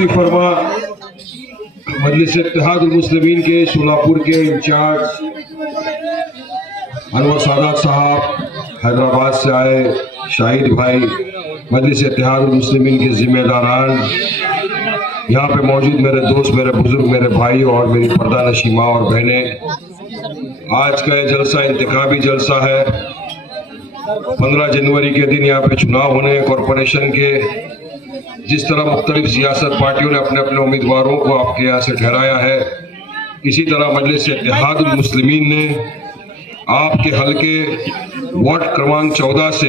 तशरीफ फरमा मजलिस इत्तेहादुल मुस्लिमीन के सोलापुर के इंचार्ज अनवर सादात साहब, हैदराबाद से आए शाहिद भाई, मजलिस इत्तेहादुल मुस्लिमीन के जिम्मेदारान, यहाँ पे मौजूद मेरे दोस्त, मेरे बुजुर्ग, मेरे भाई और मेरी पर्दा नशी माँ और बहनें, आज का ये जलसा इंतखाबी जलसा है। 15 जनवरी के दिन यहाँ पे चुनाव होने कॉरपोरेशन के। जिस तरह मुख्तलिफ सियासत पार्टियों ने अपने अपने उम्मीदवारों को आपके यहाँ से ठहराया है, इसी तरह मजलिस इत्तेहादुल मुस्लिमीन ने आपके हल्के वार्ड क्रमांक 14 से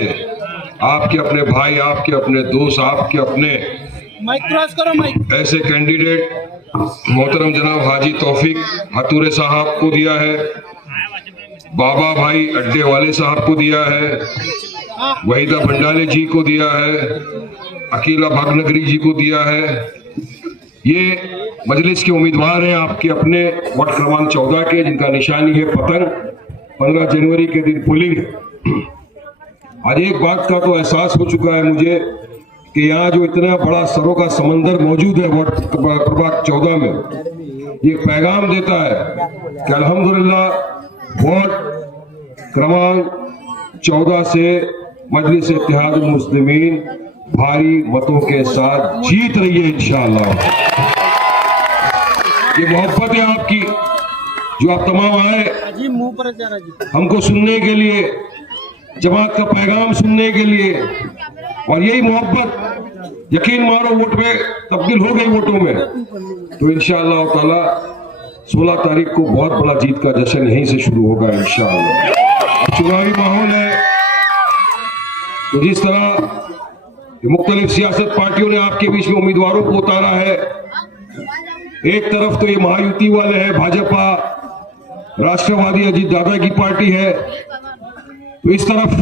आपके अपने भाई, आपके अपने दोस्त, आपके अपने ऐसे कैंडिडेट मोहतरम जनाब हाजी तौफीक हतूरे साहब को दिया है, बाबा भाई अड्डे वाले साहब को दिया है, वहीदा भंडारे जी को दिया है, अकीला भागनगरी जी को दिया है। ये मजलिस के उम्मीदवार हैं आपके अपने वार्ड क्रमांक 14 के, जिनका निशानी है पतंग। 15 जनवरी के दिन पोलिंग। आज एक बात का तो एहसास हो चुका है मुझे कि यहाँ जो इतना बड़ा सरों का समंदर मौजूद है वार्ड क्रमांक 14 में, ये पैगाम देता है कि अल्हम्दुलिल्लाह वार्ड क्रमांक 14 से मजलिस इत्तेहादुल मुस्लिमीन भारी मतों के साथ जीत रही है इंशाअल्लाह। ये मोहब्बत है आपकी, जो आप तमाम आए हमको सुनने के लिए, जमात का पैगाम सुनने के लिए, और यही मोहब्बत यकीन मारो वोट में तब्दील हो गई वोटों में, तो इंशाअल्लाह ताला 16 तारीख को बहुत बड़ा जीत का जश्न यहीं से शुरू होगा इंशाअल्लाह। चुनावी माहौल है, तो जिस तरह मुख्तलिफ सियासत पार्टियों ने आपके बीच में उम्मीदवारों को उतारा है, एक तरफ तो ये महायुति वाले हैं, भाजपा राष्ट्रवादी अजीत दादा की पार्टी है, तो इस तरफ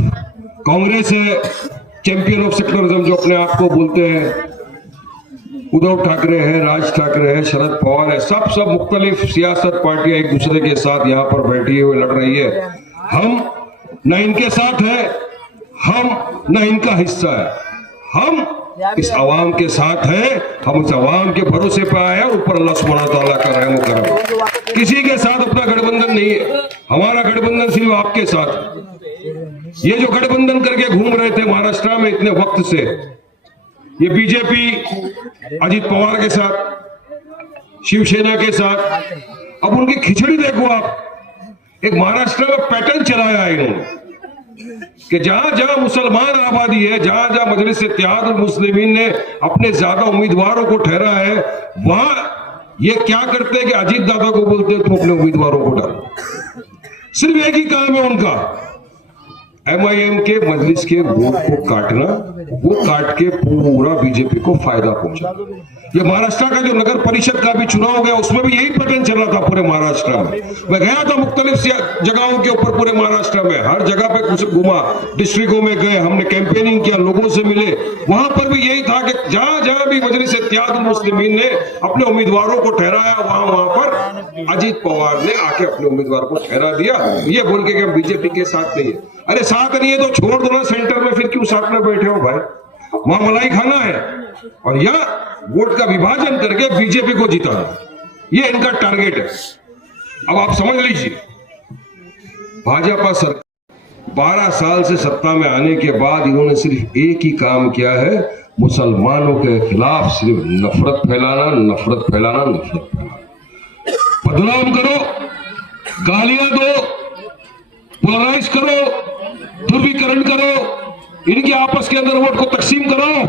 कांग्रेस है, चैंपियन ऑफ सेक्युलरिज्म जो अपने आप को बोलते हैं, उद्धव ठाकरे है, राज ठाकरे है, शरद पवार है, सब मुख्तलिफ सियासत पार्टियां एक दूसरे के साथ यहाँ पर बैठी हुए लड़ रही है। हम न इनके साथ है, हम न इनका हिस्सा है, हम इस अवाम के साथ है, हम इस अवाम के भरोसे पे आए हैं। ऊपर अल्लाह सुब्हानहू व तआला का रहम करम, किसी के साथ अपना गठबंधन नहीं है, हमारा गठबंधन सिर्फ आपके साथ। ये जो गठबंधन करके घूम रहे थे महाराष्ट्र में इतने वक्त से, ये बीजेपी अजीत पवार के साथ, शिवसेना के साथ, अब उनकी खिचड़ी देखो आप। एक महाराष्ट्र में पैटर्न चलाया है इन्होंने कि जहां जहां मुसलमान आबादी है, जहां जहां मजलिस इत्तेहादुल मुस्लिमीन ने अपने ज्यादा उम्मीदवारों को ठहरा है, वहां ये क्या करते हैं कि अजीत दादा को बोलते हैं तुम अपने उम्मीदवारों को डालो। सिर्फ एक ही काम है उनका, MIM के मजलिस के वोट को काटना, वो काट के पूरा बीजेपी को फायदा पहुंचा। ये महाराष्ट्र का जो नगर परिषद का भी चुनाव गया, उसमें भी यही पैटर्न चल रहा था पूरे महाराष्ट्र में। मैं गया था मुख्तलिफ जगहों के ऊपर पूरे महाराष्ट्र में, हर जगह पे कुछ घुमा, डिस्ट्रिक्टों में गए, हमने कैंपेनिंग किया, लोगों से मिले, वहां पर भी यही था कि जहां जहां भी मजलिस इत्तेहादुल मुस्लिमीन ने अपने उम्मीदवारों को ठहराया, वहां पर अजीत पवार ने आके अपने उम्मीदवार को ठहरा दिया, ये बोल के हम बीजेपी के साथ नहीं है। अरे साथ नहीं है तो छोड़ दो ना सेंटर में, फिर क्यों साथ में बैठे हो भाई? वहां मलाई खाना है और यहाँ वोट का विभाजन करके बीजेपी को जिताना, ये इनका टारगेट है। अब आप समझ लीजिए, भाजपा सरकार 12 साल से सत्ता में आने के बाद इन्होंने सिर्फ एक ही काम किया है, मुसलमानों के खिलाफ सिर्फ नफरत फैलाना, नफरत फैलाना, नफरत फैलाना। बदनाम करो, गालियां दो, पोलराइज करो, ध्रुवीकरण करो, इनके आपस के अंदर वोट को तकसीम कराओ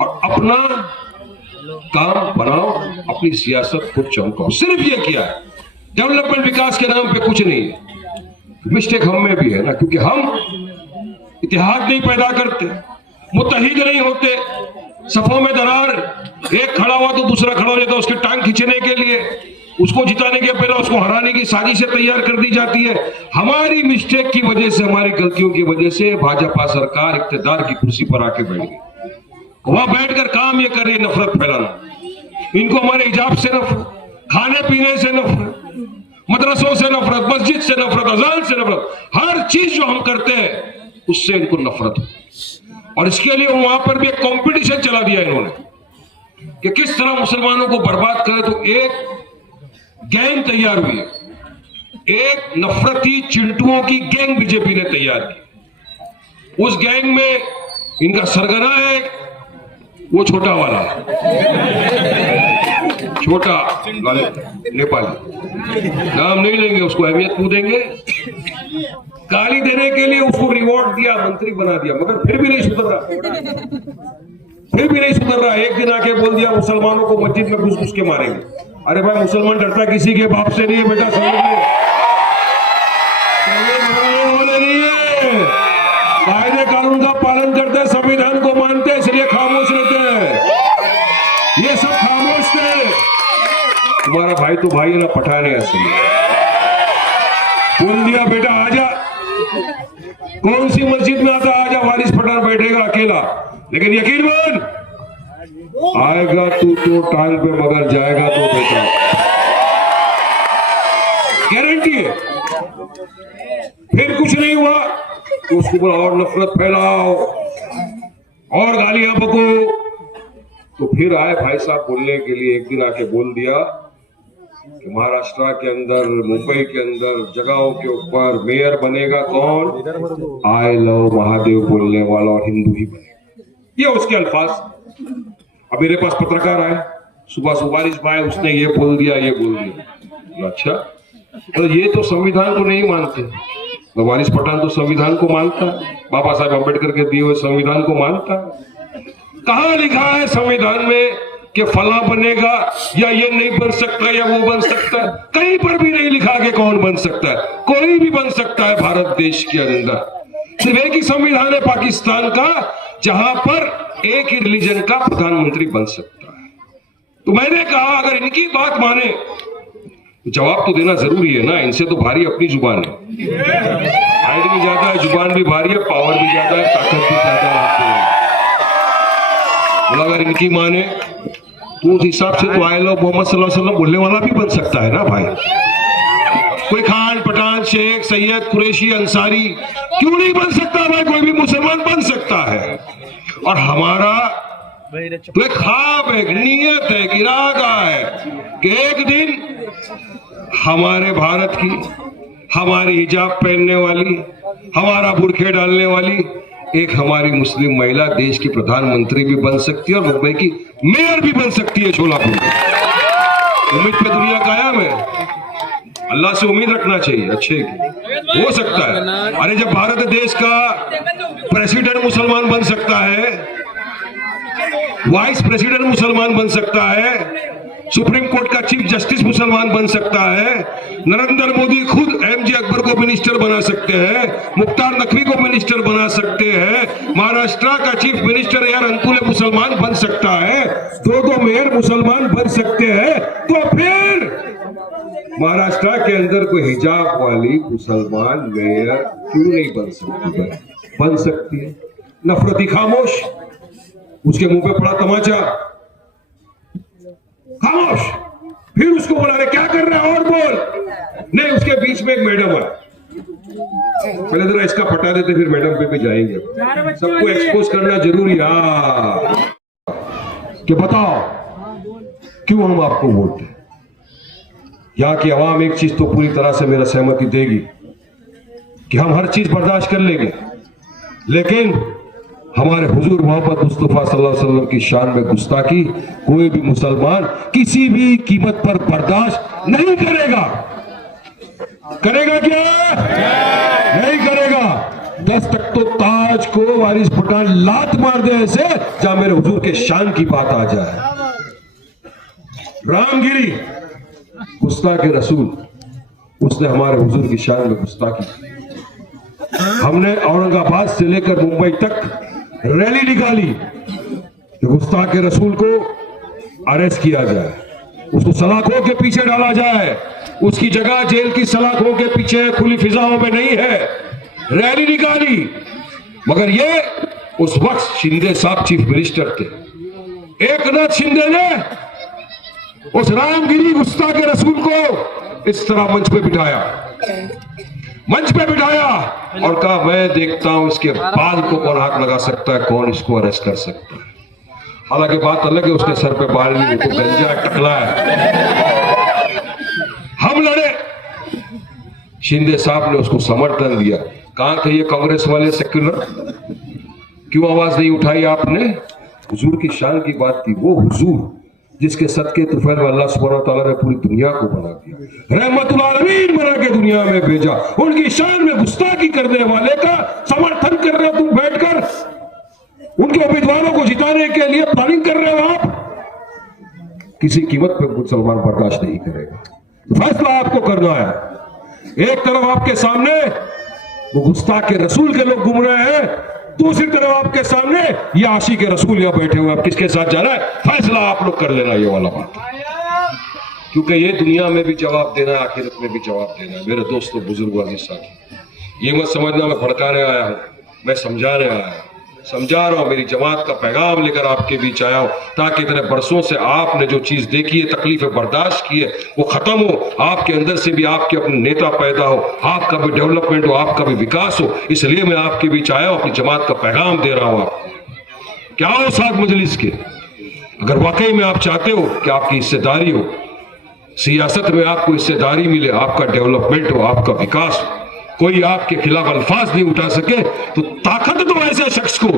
और अपना काम बनाओ, अपनी सियासत को चमकाओ। सिर्फ ये किया है, डेवलपमेंट विकास के नाम पे कुछ नहीं है। मिस्टेक हम में भी है ना, क्योंकि हम इतिहाद नहीं पैदा करते, मुत्तहिद नहीं होते, सफों में दरार, एक खड़ा हुआ तो दूसरा खड़ा हो जाता है उसके टांग खींचने के लिए, उसको जिताने के पहले उसको हराने की साजिशें तैयार कर दी जाती है। हमारी मिस्टेक की वजह से, हमारी गलतियों की वजह से भाजपा सरकार इख्तियार की कुर्सी पर आके बैठ गई। वहां बैठकर काम ये कर रही है नफरत फैलाना। इनको हमारे हिजाब से नफरत, खाने पीने से नफरत, मदरसों से नफरत, मस्जिद से नफरत, अजान से नफरत, हर चीज जो हम करते हैं उससे इनको नफरत हो। और इसके लिए वहां पर भी एक कंपटीशन चला दिया इन्होंने कि किस तरह मुसलमानों को बर्बाद करे, तो एक गैंग तैयार हुई है, एक नफरती चिंटुओं की गैंग बीजेपी ने तैयार की। उस गैंग में इनका सरगना है वो छोटा वाला, छोटा नेपाली, नाम नहीं लेंगे, उसको अहमियत क्यों देंगे। गाली देने के लिए उसको रिवॉर्ड दिया, मंत्री बना दिया, मगर फिर भी नहीं सुधर रहा। एक दिन आके बोल दिया मुसलमानों को मस्जिद में घुस घुस के मारेंगे। अरे भाई, मुसलमान डरता किसी के बाप से नहीं है बेटा, समझ लो। कायदे कानून का पालन करते हैं, संविधान को मानते हैं, इसलिए खामोश रहते हैं। ये सब खामोश थे। तुम्हारा भाई तो भाई ना, पठान है असली। बोल दिया बेटा आजा, कौन सी मस्जिद में आता आजा, वारिस पठान बैठेगा अकेला, लेकिन यकीन मान आएगा तू तो टांग पे, मगर जाएगा तो बेटा, गारंटी है। फिर कुछ नहीं हुआ तो उसके ऊपर और नफरत फैलाओ और गालियां बको। तो फिर आए भाई साहब बोलने के लिए। एक दिन आके बोल दिया कि महाराष्ट्र के अंदर, मुंबई के अंदर जगहों के ऊपर मेयर बनेगा कौन, आई लव महादेव बोलने वाला और हिंदू ही बनेगा। ये उसके अल्फाज। अब मेरे पास पत्रकार आए सुबह, सुबारिश भाई उसने ये बोल दिया, ये बोल दिया। अच्छा, तो ये तो संविधान को नहीं मानते। वारिस पठान तो संविधान को मानता, बाबा साहब अम्बेडकर के दिए हुए संविधान को मानता। कहां लिखा है संविधान में कि फला बनेगा या ये नहीं बन सकता या वो बन सकता है? कहीं पर भी नहीं लिखा कि कौन बन सकता है। कोई भी बन सकता है भारत देश के अंदर। सिर्फ एक ही संविधान है पाकिस्तान का, जहां पर एक ही रिलीजन का प्रधानमंत्री बन सकता है। तो मैंने कहा अगर इनकी बात माने तो जवाब तो देना जरूरी है ना। इनसे तो भारी अपनी जुबान है, हाइट भी ज्यादा है, जुबान भी भारी है, पावर भी ज्यादा है, ताकत भी ज्यादा है। अगर इनकी माने तो उस हिसाब से तो आए लोग मोहम्मद सल्लल्लाहु अलैहि वसल्लम बोलने वाला भी बन सकता है ना भाई। कोई खान, पठान, शेख, सैयद, कुरैशी, अंसारी क्यों नहीं बन सकता भाई? कोई भी मुसलमान बन सकता है। और हमारा तो एक ख्वाब है, एक नियत है, एक इरादा है कि एक दिन हमारे भारत की, हमारी हिजाब पहनने वाली, हमारा बुरखे डालने वाली एक हमारी मुस्लिम महिला देश की प्रधानमंत्री भी बन सकती है और मुंबई की मेयर भी बन सकती है शोलापुर में। उम्मीद पे दुनिया कायम है, अल्लाह से उम्मीद रखना चाहिए अच्छे की, हो सकता है। अरे जब भारत देश का प्रेसिडेंट मुसलमान बन सकता है, वाइस प्रेसिडेंट मुसलमान बन सकता है, सुप्रीम कोर्ट का चीफ जस्टिस मुसलमान बन सकता है, नरेंद्र मोदी खुद एमजे अकबर को मिनिस्टर बना सकते हैं, मुख्तार नकवी को मिनिस्टर बना सकते हैं, महाराष्ट्र का चीफ मिनिस्टर यार अंतुले मुसलमान बन सकता है, दो मेयर मुसलमान बन सकते हैं, तो फिर महाराष्ट्र के अंदर कोई हिजाब वाली मुसलमान मेयर क्यों नहीं बन सकती? बन सकती है। नफरती खामोश, उसके मुंह पे पड़ा तमाचा, खामोश। फिर उसको बोला अरे क्या कर रहा है और बोल। नहीं, उसके बीच में एक मैडम है, पहले जरा इसका फटा देते फिर मैडम पे भी जाएंगे। सबको एक्सपोज करना जरूरी है कि बताओ क्यों हम आपको वोट दें। यहाँ की आवाम एक चीज तो पूरी तरह से मेरा सहमति देगी कि हम हर चीज बर्दाश्त कर लेंगे, लेकिन हमारे हुजूर मोहम्मद मुस्तफा सल्लल्लाहु अलैहि वसल्लम की शान में गुस्ताखी कोई भी मुसलमान किसी भी कीमत पर बर्दाश्त नहीं करेगा। करेगा क्या? नहीं करेगा। 10 तक तो ताज को वारिस पठान लात मार दे ऐसे जहां मेरे हुजूर के शान की बात आ जाए। रामगिरी गुस्ताखे रसूल, उसने हमारे हुजूर की शान में गुस्ताखी। हमने औरंगाबाद से लेकर मुंबई तक रैली निकाली कि गुस्ताखे रसूल को अरेस्ट किया जाए, उसको सलाखों के पीछे डाला जाए, उसकी जगह जेल की सलाखों के पीछे खुली फिजाओं में नहीं है। रैली निकाली, मगर ये उस वक्त शिंदे साहब चीफ मिनिस्टर थे। एकनाथ शिंदे ने उस रामगिरी गुस्ताखे रसूल को इस तरह मंच पे बिठाया और कहा मैं देखता हूं इसके बाल को कौन हाथ लगा सकता है, कौन इसको अरेस्ट कर सकता है। हालांकि बात अलग है, उसके सर पे बाल नहीं, वो गंजा टकला है। हम लड़े, शिंदे साहब ने उसको समर्थन दिया। कहां थे ये कांग्रेस वाले सेक्युलर? क्यों आवाज नहीं उठाई आपने? हुजूर की शान की बात थी। वो हुजूर जिसके सदके तुफैल अल्लाह सुब्हानहू व तआला ने पूरी दुनिया को बना दिया, रहमतुल आलमीन बना के दुनिया में भेजा, उनकी शान में गुस्ताखी करने वाले का समर्थन कर रहे हो तुम बैठकर? उनके उम्मीदवारों को जिताने के लिए प्लानिंग कर रहे हो आप? किसी कीमत पे मुसलमान बर्दाश्त नहीं करेगा। तो फैसला आपको करना है। एक तरफ आपके सामने वो गुस्ताख के रसूल के लोग घूम रहे हैं, दूसरी तरफ आपके सामने ये आशिक के रसूल यहाँ बैठे हुए। आप किसके साथ जाना है, फैसला आप लोग कर लेना, ये वाला बात। क्योंकि ये दुनिया में भी जवाब देना है, आखिरत में भी जवाब देना है। मेरे दोस्तों, बुजुर्ग, अजीज साथी, ये मत समझना मैं भड़काने आया हूं, मैं समझाने आया हूं, समझा रहा हूं। मेरी जमात का पैगाम लेकर आपके बीच आया हूं, ताकि इतने बरसों से आपने जो चीज देखी है, तकलीफें बर्दाश्त की है, वो खत्म हो। आपके अंदर से भी आपके अपने नेता पैदा हो, आपका भी डेवलपमेंट हो, आपका भी विकास हो। इसलिए मैं आपके बीच आया हूं, अपनी जमात का पैगाम दे रहा हूं आपको। क्या हो साथ मजलिस के, अगर वाकई में आप चाहते हो कि आपकी हिस्सेदारी हो, सियासत में आपको हिस्सेदारी मिले, आपका डेवलपमेंट हो, आपका विकास हो, कोई आपके खिलाफ अल्फाज नहीं उठा सके, तो ताकत दो ऐसे शख्स को,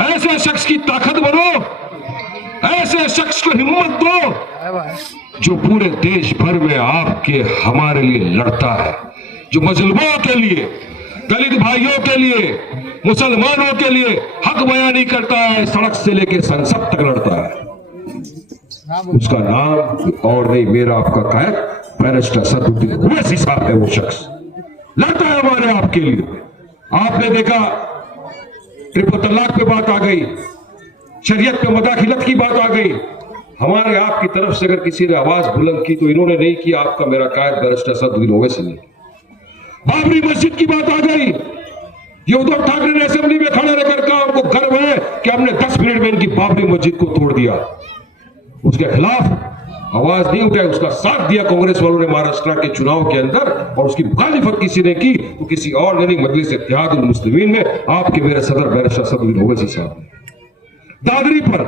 ऐसे शख्स की ताकत बनो, ऐसे शख्स को हिम्मत दो जो पूरे देश भर में आपके हमारे लिए लड़ता है, जो मजलूमों के लिए, दलित भाइयों के लिए, मुसलमानों के लिए हक बयानी करता है, सड़क से लेकर संसद तक लड़ता है। उसका नाम और नहीं, मेरा आपका कायद बैरिस्टर असदुद्दीन ओवैसी साहब है। वो शख्स लड़ता है हमारे आपके लिए। आपने देखा ट्रिपल तलाक पे बात आ गई, शरीयत पे मदाखिलत की बात आ गई। हमारे आपकी तरफ से अगर किसी ने आवाज बुलंद की तो इन्होंने नहीं की, आपका मेरा कायद बैरिस्टर असदुद्दीन ओवैसी ने। बाबरी मस्जिद की बात आ गई, ये उद्धव ठाकरे ने असेंबली में खड़े रहकर कहा हमको गर्व है कि हमने 10 मिनट में इनकी बाबरी मस्जिद को तोड़ दिया। उसके खिलाफ आवाज नहीं उठाई, उसका साथ दिया कांग्रेस वालों ने महाराष्ट्र के चुनाव के अंदर, और उसकी मुखालिफत किसी ने की तो किसी और ने नहीं, मजलिस इत्तेहादुल मुस्लिमीन में आपके मेरे सदर बैरिस्टर असदुद्दीन ओवैसी साहब ने। दादरी पर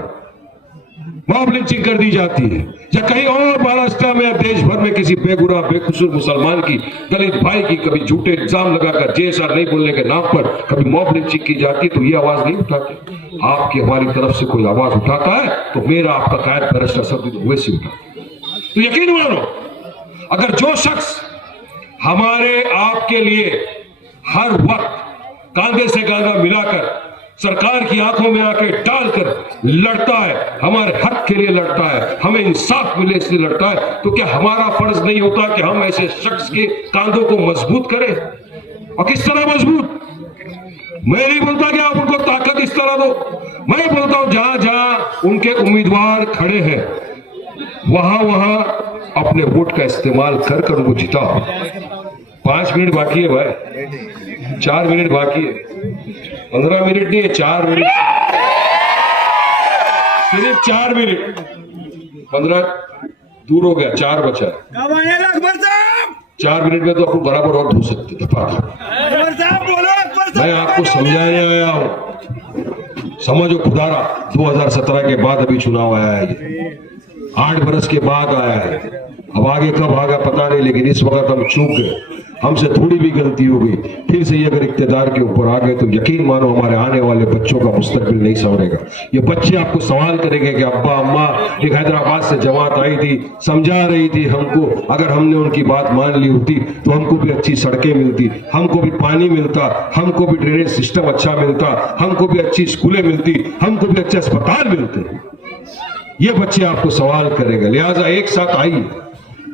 मॉब लिंचिंग कर दी जाती है, या कहीं और महाराष्ट्र में, देश भर में किसी बेगुनाह बेकसूर मुसलमान की, दलित भाई की कभी झूठे इल्जाम लगाकर जेएसआर नहीं बोलने के नाम पर कभी मॉब लिंचिंग की जाती है, तो ये आवाज नहीं उठाते। आपकी हमारी तरफ से कोई आवाज उठाता है तो मेरा आपका कायद बैरिस्टर असदुद्दीन ओवैसी उठाता है। तो यकीन मानो, अगर जो शख्स हमारे आपके लिए हर वक्त कांधे से कांधा मिलाकर सरकार की आंखों में आके डालकर लड़ता है, हमारे हक के लिए लड़ता है, हमें इंसाफ मिले इसलिए लड़ता है, तो क्या हमारा फर्ज नहीं होता कि हम ऐसे शख्स के कांधों को मजबूत करें? और किस तरह मजबूत? मैं नहीं बोलता कि आप उनको ताकत इस तरह दो, मैं बोलता हूं जहां जहां उनके उम्मीदवार खड़े हैं वहां अपने वोट का इस्तेमाल कर उनको जिताओ। 5 मिनट बाकी है भाई, 4 मिनट बाकी है, 15 मिनट नहीं है, 4 मिनट, सिर्फ 4 मिनट, 15 दूर हो गया, 4 बचा है। 4 मिनट में तो आपको बराबर और ढूंढ सकते थे। मैं आपको समझाने आया हूं, समझो खुदारा, 2017 के बाद अभी चुनाव आया है, ये 8 बरस के बाद आया है। अब आगे कब आगा पता नहीं, लेकिन इस वक्त हम चूक गए, हमसे थोड़ी भी गलती हो गई, फिर से ये अगर इक्तदार के ऊपर आ गए तो यकीन मानो हमारे आने वाले बच्चों का मुस्तकबिल नहीं संवरेगा। ये बच्चे आपको सवाल करेंगे कि अब्बा अम्मा एक हैदराबाद से जमात आई थी, समझा रही थी हमको, अगर हमने उनकी बात मान ली होती तो हमको भी अच्छी सड़कें मिलती, हमको भी पानी मिलता, हमको भी ड्रेनेज सिस्टम अच्छा मिलता, हमको भी अच्छी स्कूलें मिलती, हमको भी अच्छे अस्पताल मिलते। ये बच्चे आपको सवाल करेंगे। लिहाजा एक साथ आइए,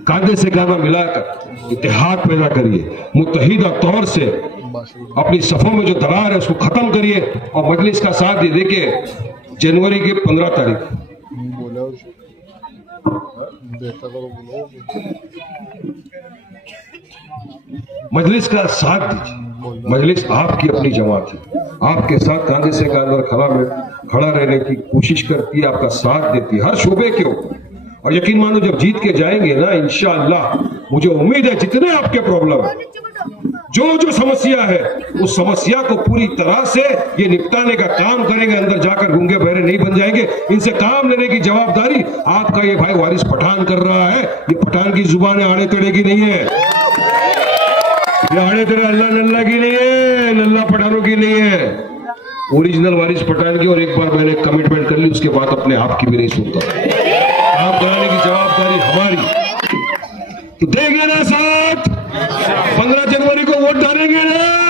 कांधे से कांधा मिलाकर इत्तेहाद पैदा करिए, मुत्तहिदा तौर से अपनी सफों में जो दरार है उसको खत्म करिए, और मजलिस का साथ ये देखिए, जनवरी की 15 तारीख मजलिस का साथ दीजिए। मजलिस आपकी अपनी जमात है, आपके साथ कांधे से कांधा खड़ा रहने की कोशिश करती है, आपका साथ देती है हर शोबे के ऊपर। और यकीन मानो जब जीत के जाएंगे ना इंशाअल्लाह, मुझे उम्मीद है जितने आपके प्रॉब्लम है जो जो समस्या है उस समस्या को पूरी तरह से ये निपटाने का काम करेंगे। अंदर जाकर गूंगे बहरे नहीं बन जाएंगे। इनसे काम लेने की जवाबदारी आपका ये भाई वारिस पठान कर रहा है। ये पठान की जुबान आड़े तड़े की नहीं है, ये आड़े तड़े अल्लाह नल्ला की नहीं है, नल्ला पठानों की नहीं है, ओरिजिनल वारिस पठान की। और एक बार मैंने कमिटमेंट कर ली, उसके बाद अपने आप की भी नहीं सुनता। काम कराने की जवाबदारी हमारी। तो देंगे ना साथ, 15 जनवरी को वोट डालेंगे ना।